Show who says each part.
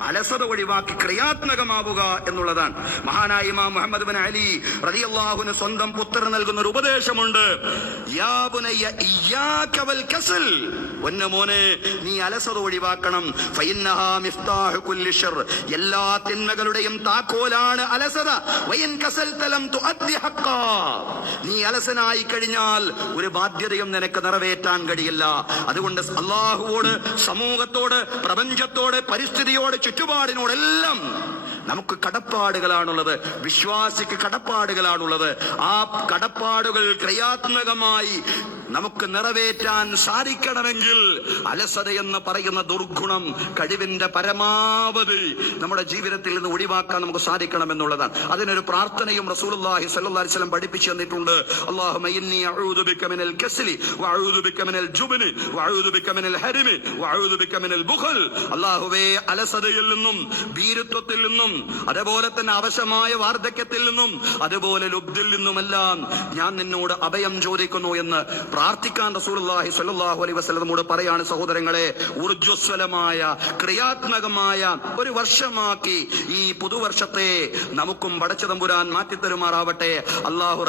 Speaker 1: അലസത ഒഴിവാക്കി ക്രിയാത്മകമാവുക എന്നുള്ളതാണ്. മഹാനായ ഇമാം മുഹമ്മദ് ബിൻ അലി റളിയല്ലാഹുവിന് സ്വന്തം പുത്രൻ നൽകുന്ന ഒരു ഉപദേശമുണ്ട്. യാ ഇയ്യാക വൽ കസൽ. പൊന്നു മോനെ നീ അലസത ഒഴിവാക്കണം. ഫഇന്നഹാ മിഫ്താഹു കുല്ലി ഷർ. എല്ലാ തിന്മകളുടെയും താക്കോലാണ് അലസത. വയൻ കസൽ തലം തുഅദ്ദി ഹഖ്ഖാ. നീ അലസനായി കഴിഞ്ഞാൽ ഒരു ബാധ്യതയും നിനക്ക് നിറവേറ്റാൻ കഴിയില്ല. അതുകൊണ്ട് അള്ളാഹുവോട് സമൂഹത്തോട് പ്രപഞ്ചത്തോട് പരിസ്ഥിതിയോട് ചുറ്റുപാടിനോടെല്ലാം നമുക്ക് കടപ്പാടുകളാണുള്ളത്. വിശ്വാസിക്ക് കടപ്പാടുകളാണുള്ളത്. ആ കടപ്പാടുകൾ ക്രിയാത്മകമായി നമുക്ക് നിറവേറ്റാൻ സാധിക്കണമെങ്കിൽ അലസത എന്ന് പറയുന്ന ദുർഗുണം കഴിവിന്റെ പരമാവധി നമ്മുടെ ജീവിതത്തിൽ നിന്ന് ഒഴിവാക്കാൻ നമുക്ക് സാധിക്കണം എന്നുള്ളതാണ് അതിനൊരു പ്രാർത്ഥനയും റസൂലുള്ളാഹി സ്വല്ലല്ലാഹി അലൈഹി വസല്ലം പഠിപ്പിച്ചു തന്നിട്ടുണ്ട്. അല്ലാഹുമ്മ ഇന്നി അഊദു ബിക മിനൽ വഅഊദു ബിക മിനൽ ജുബ്നി വഅഊദു ബിക മിനൽ വഅഊദു ബിക മിനൽ ബുഖൽ. അല്ലാഹുവേ അലസതയിൽ നിന്നും ഭീരുത്വത്തിൽ നിന്നും അതുപോലെ തന്നെ അവശമായ വാർദ്ധക്യത്തിൽ നിന്നും അതുപോലെ ലുബ്ധിൽ നിന്നുമെല്ലാം ഞാൻ നിന്നോട് അഭയം ചോദിക്കുന്നു എന്ന് പ്രാർത്ഥിക്കാൻ റസൂലുള്ളാഹി സ്വല്ലല്ലാഹു അലൈഹി വസ്ലമോട് പറയാണ് സഹോദരങ്ങളെ ഊർജസ്വലമായ ക്രിയാത്മകമായ ഒരു വർഷമാക്കി ഈ പുതുവർഷത്തെ നമുക്കും പടച്ചതമ്പുരാൻ മാറ്റിത്തരുമാറാവട്ടെ. അള്ളാഹു